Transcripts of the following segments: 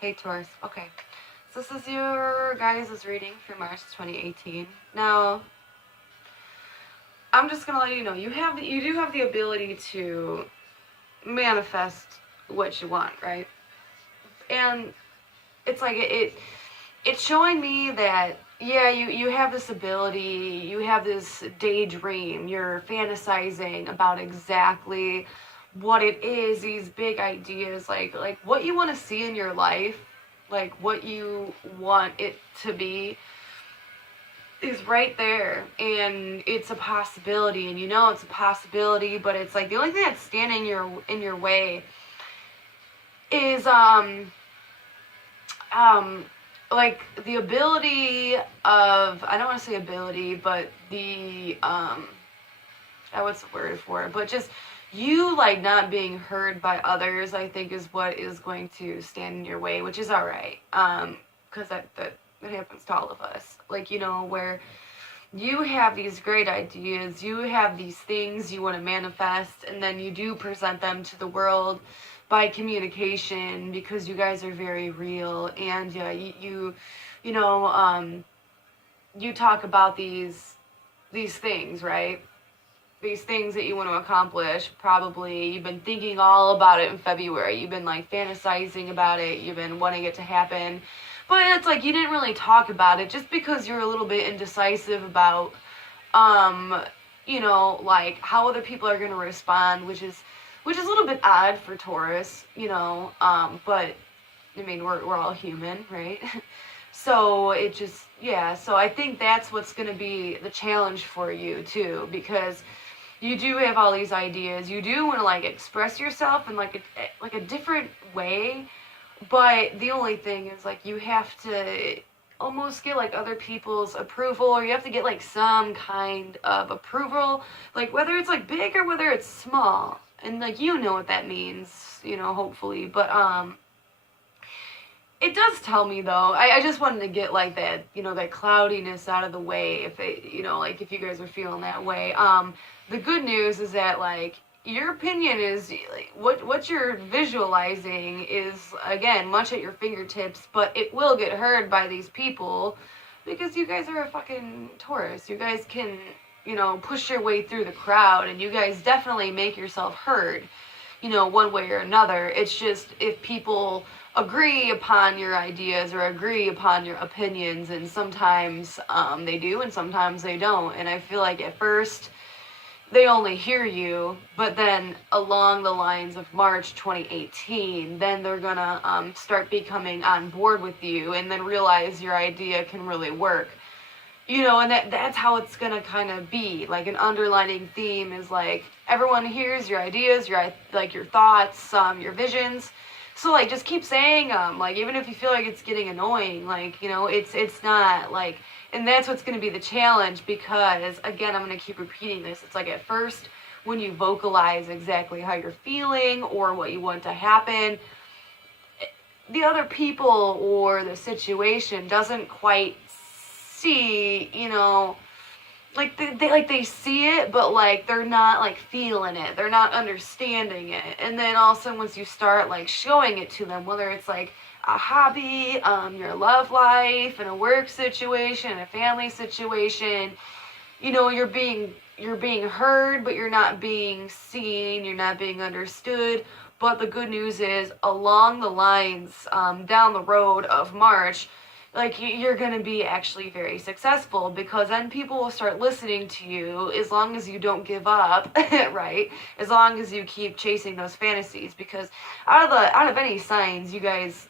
Hey Taurus. Okay. So this is your guys' reading for March 2018. Now, I'm just gonna let you know you do have the ability to manifest what you want, right? And it's like it's showing me that yeah, you have this ability, you have this daydream, you're fantasizing about exactly what it is, these big ideas, like what you want to see in your life, like what you want it to be is right there, and it's a possibility, and you know it's a possibility, but it's like the only thing that's standing in your way is like the ability of, I don't want to say ability, but the what's the word for it, but just you like not being heard by others, I think is what is going to stand in your way, which is all right, because that happens to all of us, like, you know, where you have these great ideas, you have these things you want to manifest, and then you do present them to the world by communication, because you guys are very real, and you know, you talk about these things, right? These things that you want to accomplish. Probably you've been thinking all about it in February. You've been like fantasizing about it. You've been wanting it to happen. But it's like you didn't really talk about it just because you're a little bit indecisive about, you know, like how other people are going to respond, which is a little bit odd for Taurus, you know, but I mean, we're all human, right? So it just, yeah, so I think that's what's going to be the challenge for you too, because you do have all these ideas. You do want to like express yourself in like a different way, but the only thing is like you have to almost get like other people's approval, or you have to get like some kind of approval, like whether it's like big or whether it's small. And like you know what that means, you know, hopefully. But it does tell me though, I just wanted to get like that, you know, that cloudiness out of the way, if it, you know, like if you guys are feeling that way. The good news is that like your opinion is like, what you're visualizing is again much at your fingertips, but it will get heard by these people because you guys are a fucking Taurus. You guys can, you know, push your way through the crowd, and you guys definitely make yourself heard, you know, one way or another. It's just if people agree upon your ideas or agree upon your opinions, and sometimes they do and sometimes they don't. And I feel like at first they only hear you, but then along the lines of March 2018, then they're gonna start becoming on board with you, and then realize your idea can really work. You know, and that's how it's gonna kind of be. Like an underlining theme is like everyone hears your ideas, your thoughts, your visions. So like just keep saying them. Like even if you feel like it's getting annoying, like, you know, it's not like. And that's what's going to be the challenge, because, again, I'm going to keep repeating this. It's like at first, when you vocalize exactly how you're feeling or what you want to happen, the other people or the situation doesn't quite see, you know, like they see it, but like they're not like feeling it. They're not understanding it. And then all of a sudden, once you start like showing it to them, whether it's like a hobby, your love life, in a work situation, a family situation, you know, you're being heard, but you're not being seen, you're not being understood. But the good news is, along the lines, down the road of March, like you're gonna be actually very successful, because then people will start listening to you as long as you don't give up, right? As long as you keep chasing those fantasies, because out of any signs, you guys,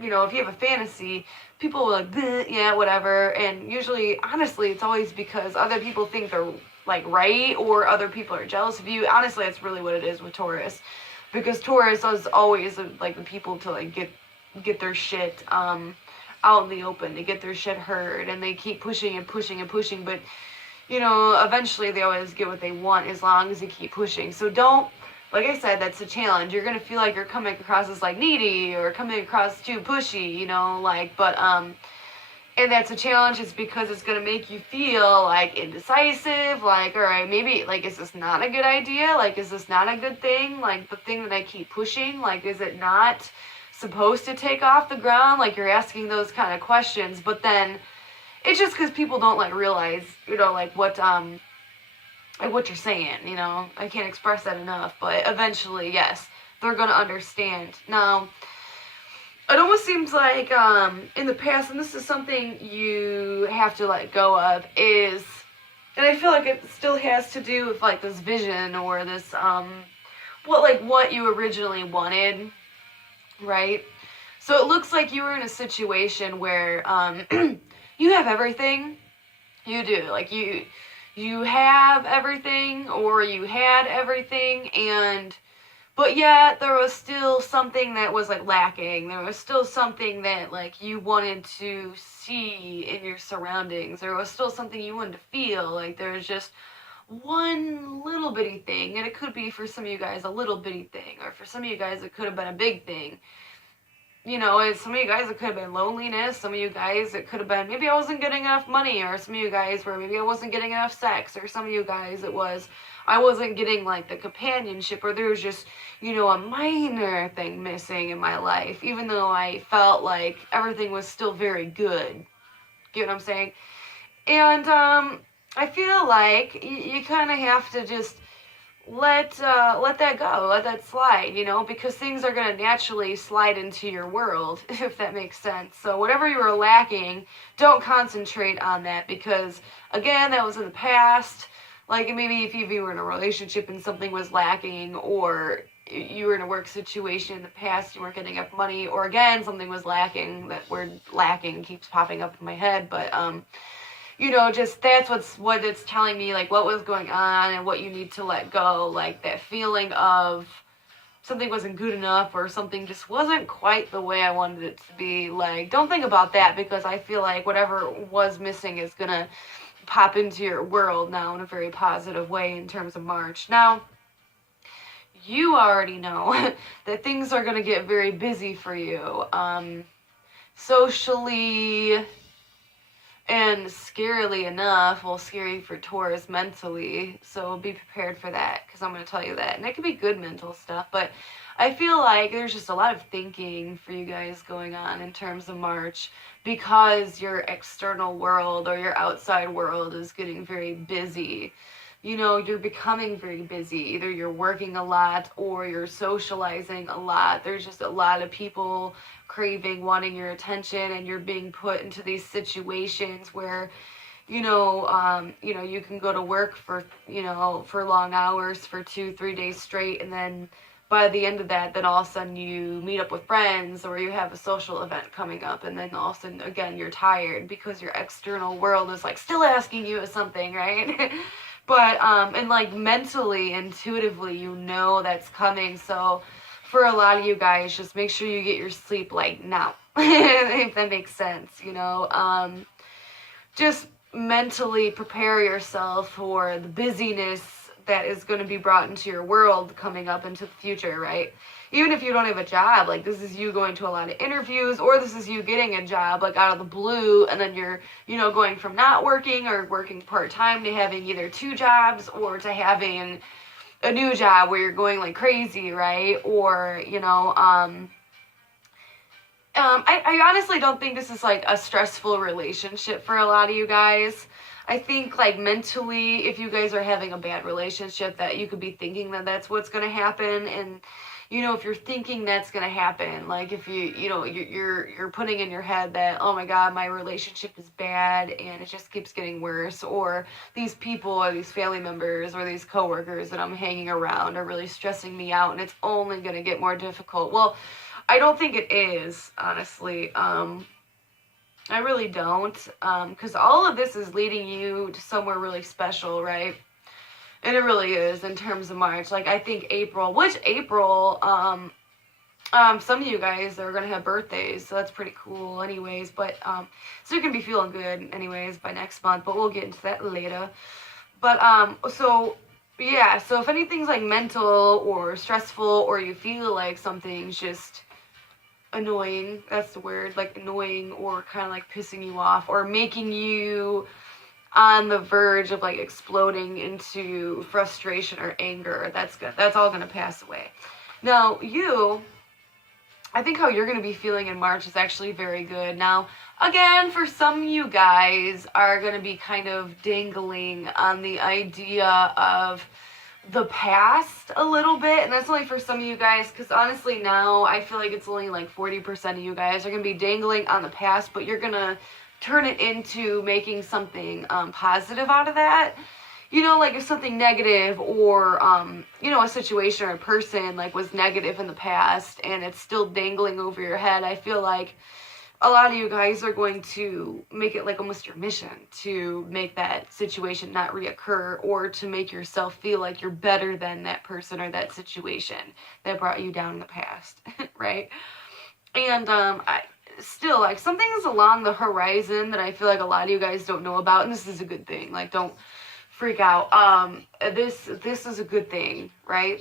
you know, if you have a fantasy, people will like, yeah, whatever. And usually, honestly, it's always because other people think they're like right, or other people are jealous of you. Honestly, that's really what it is with Taurus, because Taurus is always like the people to like get their shit out in the open, to get their shit heard, and they keep pushing and pushing and pushing. But you know, eventually they always get what they want as long as they keep pushing. So don't. Like I said, that's a challenge. You're going to feel like you're coming across as, like, needy or coming across too pushy, you know, like, but, and that's a challenge. It's because it's going to make you feel, like, indecisive, like, all right, maybe, like, is this not a good idea? Like, is this not a good thing? Like, the thing that I keep pushing, like, is it not supposed to take off the ground, like you're asking those kind of questions, but then it's just because people don't like realize, like what you're saying, I can't express that enough, but eventually, yes, they're gonna understand. Now, it almost seems like in the past, and this is something you have to let go of, and I feel like it still has to do with like this vision or this what you originally wanted, right? So it looks like you were in a situation where you have everything. You do, like you have everything, or you had everything, but yet there was still something that was like lacking. There was still something that like you wanted to see in your surroundings. There was still something you wanted to feel. Like there was just one little bitty thing, and it could be for some of you guys a little bitty thing, or for some of you guys it could have been a big thing. And some of you guys it could have been loneliness. Some of you guys it could have been maybe I wasn't getting enough money, or some of you guys were maybe I wasn't getting enough sex, or some of you guys it was I wasn't getting like the companionship, or there was just a minor thing missing in my life, even though I felt like everything was still very good. Get what I'm saying? And I feel like you kind of have to just let that go, let that slide, because things are going to naturally slide into your world, if that makes sense. So whatever you were lacking, don't concentrate on that, because again, that was in the past. Like maybe if you were in a relationship and something was lacking, or you were in a work situation in the past, you weren't getting enough money, or again, something was lacking. That word lacking keeps popping up in my head, but just that's what it's telling me, like what was going on and what you need to let go, like that feeling of something wasn't good enough, or something just wasn't quite the way I wanted it to be. Like, don't think about that, because I feel like whatever was missing is gonna pop into your world now in a very positive way in terms of March. Now, you already know that things are gonna get very busy for you, socially. And scarily enough, scary for Taurus mentally, so be prepared for that, because I'm going to tell you that. And it could be good mental stuff, but I feel like there's just a lot of thinking for you guys going on in terms of March, because your external world or your outside world is getting very busy. You're becoming very busy. Either you're working a lot or you're socializing a lot. There's just a lot of people craving, wanting your attention, and you're being put into these situations where, you can go to work for long hours for 2-3 days straight, and then by the end of that, then all of a sudden you meet up with friends, or you have a social event coming up, and then all of a sudden, again, you're tired because your external world is like still asking you something, right? But, and like mentally, intuitively, that's coming. So for a lot of you guys, just make sure you get your sleep like now, if that makes sense, just mentally prepare yourself for the busyness that is going to be brought into your world coming up into the future, right? Even if you don't have a job, like this is you going to a lot of interviews, or this is you getting a job like out of the blue, and then you're, going from not working or working part-time to having either 2 jobs, or to having a new job where you're going like crazy, right? Or, I honestly don't think this is like a stressful relationship for a lot of you guys. I think like mentally, if you guys are having a bad relationship, that you could be thinking that that's what's going to happen. And if you're thinking that's going to happen, like if you're putting in your head that, oh my God, my relationship is bad and it just keeps getting worse, or these people or these family members or these coworkers that I'm hanging around are really stressing me out and it's only going to get more difficult. Well, I don't think it is, honestly. I really don't, because all of this is leading you to somewhere really special, right? And it really is in terms of March. Like, I think April, some of you guys are going to have birthdays, so that's pretty cool anyways, but, so you're going to be feeling good anyways by next month, but we'll get into that later. But, so if anything's like mental or stressful, or you feel like something's just annoying, that's the word, like annoying, or kind of like pissing you off, or making you on the verge of like exploding into frustration or anger, that's good. That's all going to pass away. Now, I think how you're going to be feeling in March is actually very good. Now, again, for some of you guys are going to be kind of dangling on the idea of the past a little bit, and that's only for some of you guys, because honestly now I feel like it's only like 40% of you guys are going to be dangling on the past, but you're going to turn it into making something positive out of that. You know, like if something negative or, you know, a situation or a person like was negative in the past and it's still dangling over your head, I feel like a lot of you guys are going to make it like almost your mission to make that situation not reoccur, or to make yourself feel like you're better than that person or that situation that brought you down in the past, right? And I still, like, something's along the horizon that I feel like a lot of you guys don't know about, and this is a good thing. Like, don't freak out. This is a good thing, right?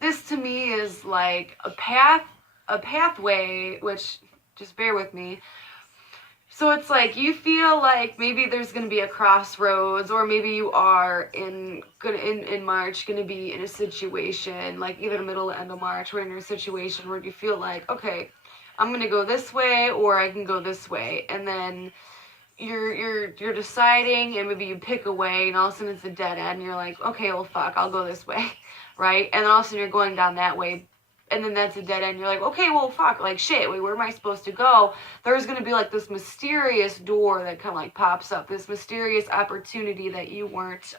This to me is like a pathway, which, just bear with me. So it's like you feel like maybe there's going to be a crossroads, or maybe you are in March going to be in a situation, like either the middle or end of March, where you're in a situation where you feel like, okay, I'm going to go this way, or I can go this way, and then you're deciding, and maybe you pick a way, and all of a sudden it's a dead end, and you're like, okay, well, fuck, I'll go this way, right? And then all of a sudden you're going down that way, and then that's a dead end. You're like, okay, well, fuck, like, shit, wait, where am I supposed to go? There's going to be, like, this mysterious door that kind of, like, pops up, this mysterious opportunity that you weren't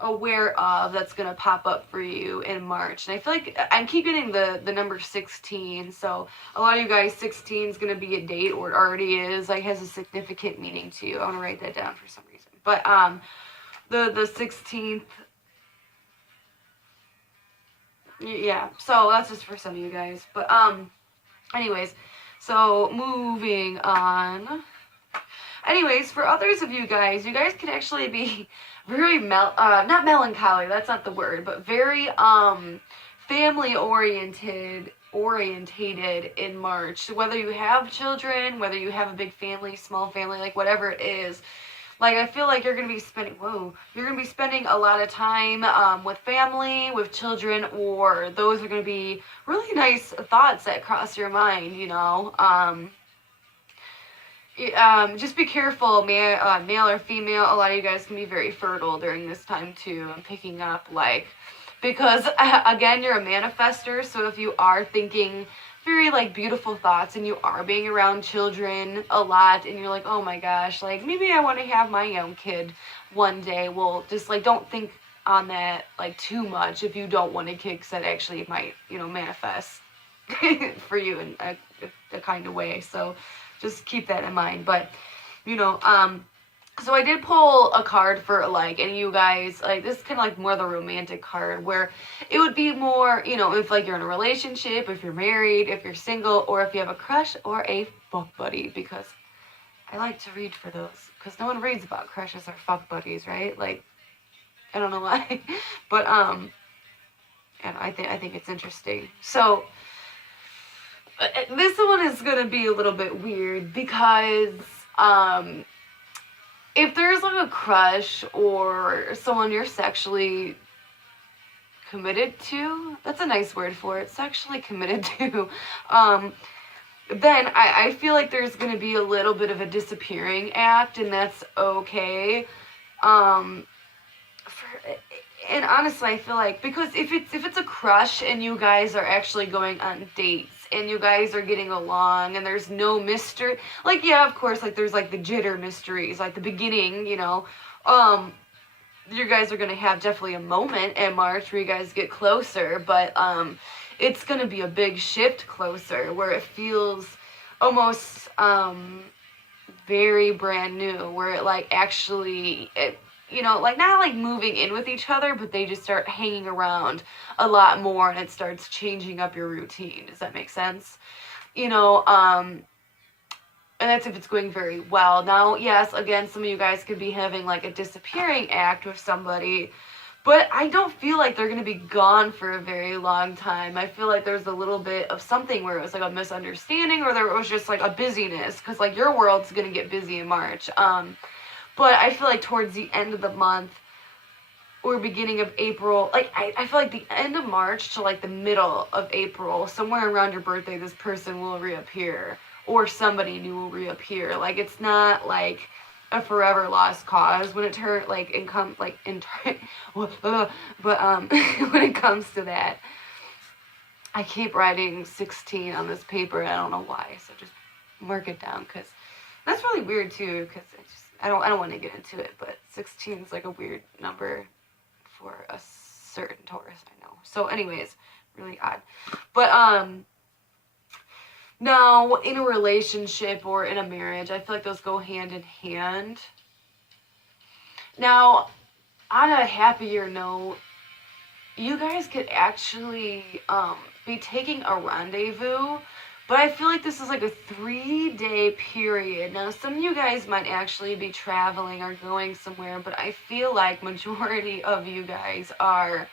aware of that's going to pop up for you in March. And I feel like I keep getting the number 16, so a lot of you guys, 16 is going to be a date, or it already is, like, has a significant meaning to you. I want to write that down for some reason. But the 16th, yeah, so that's just for some of you guys. But anyways, so moving on. Anyways, for others of you guys can actually be very not melancholy, that's not the word, but very family orientated in March. Whether you have children, whether you have a big family, small family, like whatever it is. Like, I feel like you're going to be spending a lot of time with family, with children, or those are going to be really nice thoughts that cross your mind, you know. Just be careful, male or female. A lot of you guys can be very fertile during this time too. I'm picking up, like, because again, you're a manifester, so if you are thinking very, like, beautiful thoughts, and you are being around children a lot, and you're like, oh my gosh, like, maybe I want to have my own kid one day. Well, just, like, don't think on that, like, too much if you don't want a kid, because that actually might, you know, manifest for you in a kind of way. So just keep that in mind. But, you know, so I did pull a card for, like, and you guys, like, this is kind of like more the romantic card, where it would be more, you know, if, like, you're in a relationship, if you're married, if you're single, or if you have a crush or a fuck buddy, because I like to read for those, because no one reads about crushes or fuck buddies, right? Like, I don't know why, but, and I think it's interesting. So, this one is gonna be a little bit weird, because, if there's, like, a crush or someone you're sexually committed to, that's a nice word for it, sexually committed to, then I feel like there's going to be a little bit of a disappearing act, and that's okay. And honestly, I feel like, because if it's a crush and you guys are actually going on dates, and you guys are getting along, and there's no mystery, like, yeah, of course, like, there's, like, the jitter mysteries, like, the beginning, you know, you guys are gonna have definitely a moment in March where you guys get closer, but, it's gonna be a big shift closer, where it feels almost, very brand new, where it, like, actually, you know, like, not, like, moving in with each other, but they just start hanging around a lot more, and it starts changing up your routine. Does that make sense? You know, and that's if it's going very well. Now, yes, again, some of you guys could be having, like, a disappearing act with somebody, but I don't feel like they're going to be gone for a very long time. I feel like there's a little bit of something where it was, like, a misunderstanding, or there was just, like, a busyness, because, like, your world's going to get busy in March. But I feel like towards the end of the month, or beginning of April. Like, I feel like the end of March to like the middle of April, somewhere around your birthday, this person will reappear, or somebody new will reappear. Like, it's not like a forever lost cause when it turns like income like in but when it comes to that. I keep writing 16 on this paper and I don't know why, so just mark it down, because that's really weird too, because I don't want to get into it, but 16 is like a weird number for a certain Taurus, I know. So anyways, really odd. But now in a relationship or in a marriage, I feel like those go hand in hand. Now, on a happier note, you guys could actually be taking a rendezvous, but I feel like this is like a 3-day period. Now, some of you guys might actually be traveling or going somewhere, but I feel like majority of you guys are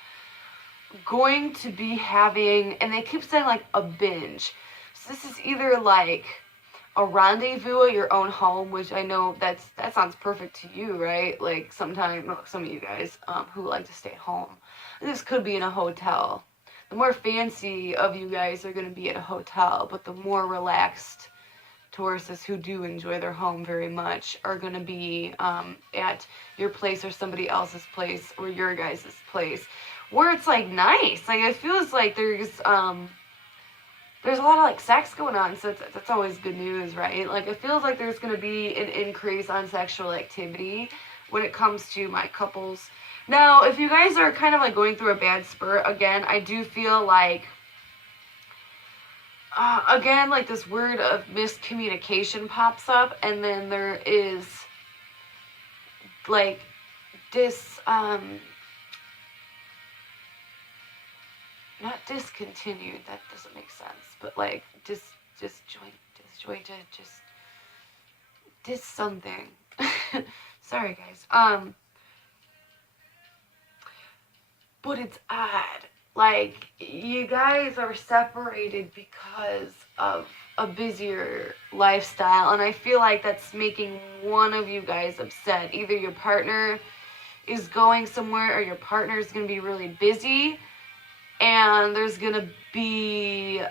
going to be having, and they keep saying like a binge. So this is either like a rendezvous at your own home, which I know that sounds perfect to you, right? Like sometimes, some of you guys who like to stay at home. This could be in a hotel. The more fancy of you guys are going to be at a hotel, but the more relaxed Tauruses who do enjoy their home very much are going to be at your place or somebody else's place or your guys' place, where it's like nice. Like it feels like there's a lot of like sex going on, so that's always good news, right? Like it feels like there's going to be an increase on sexual activity when it comes to my couples. Now, if you guys are kind of like going through a bad spurt, again, I do feel like, again, like this word of miscommunication pops up, and then there is like this, not discontinued, that doesn't make sense, but like disjointed, just something. Sorry guys. But it's odd. Like, you guys are separated because of a busier lifestyle, and I feel like that's making one of you guys upset. Either your partner is going somewhere or your partner is going to be really busy, and there's going to be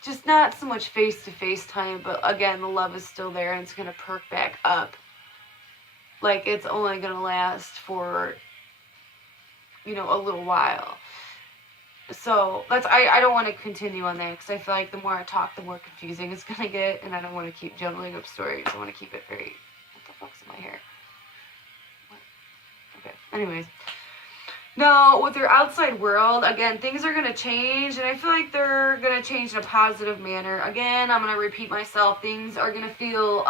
just not so much face-to-face time, but again, the love is still there and it's going to perk back up. Like, it's only going to last for, you know, a little while. So that's, I don't want to continue on that, because I feel like the more I talk, the more confusing it's going to get, and I don't want to keep jumbling up stories. I want to keep it very, what the fuck's in my hair? What? Okay, anyways. Now, with your outside world, again, things are going to change, and I feel like they're going to change in a positive manner. Again, I'm going to repeat myself. Things are going to feel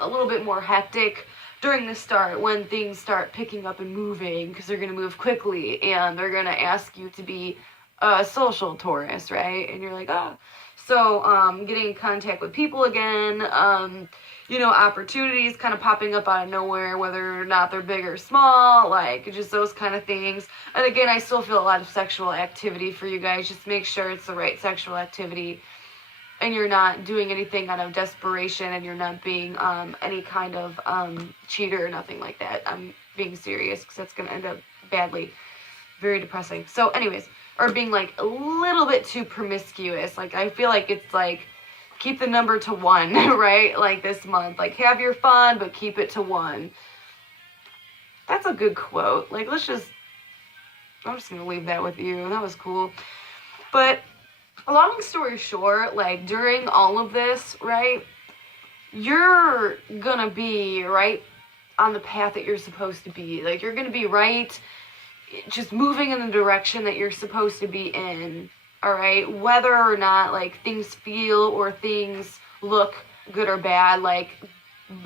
a little bit more hectic during the start, when things start picking up and moving, because they're going to move quickly, and they're going to ask you to be a social Taurus, right? And you're like, oh. So, getting in contact with people again, you know, opportunities kind of popping up out of nowhere, whether or not they're big or small, like, just those kind of things. And again, I still feel a lot of sexual activity for you guys. Just make sure it's the right sexual activity, and you're not doing anything out of desperation, and you're not being any kind of cheater or nothing like that. I'm being serious, because that's going to end up badly. Very depressing. So anyways, or being like a little bit too promiscuous. Like, I feel like it's like, keep the number to 1, right? Like this month, like, have your fun, but keep it to 1. That's a good quote. Like, I'm just going to leave that with you. That was cool. But long story short, like, during all of this, right, you're gonna be right on the path that you're supposed to be. Like, you're gonna be right, just moving in the direction that you're supposed to be in, all right? Whether or not, like, things feel or things look good or bad, like,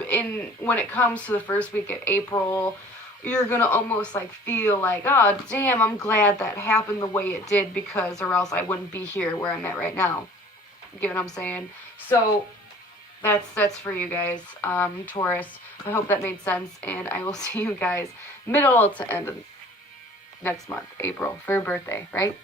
when it comes to the first week of April, you're gonna almost like feel like, oh damn, I'm glad that happened the way it did, because or else I wouldn't be here where I'm at right now. You get what I'm saying? So that's for you guys, Taurus. I hope that made sense, and I will see you guys middle to end of next month, April, for your birthday, right?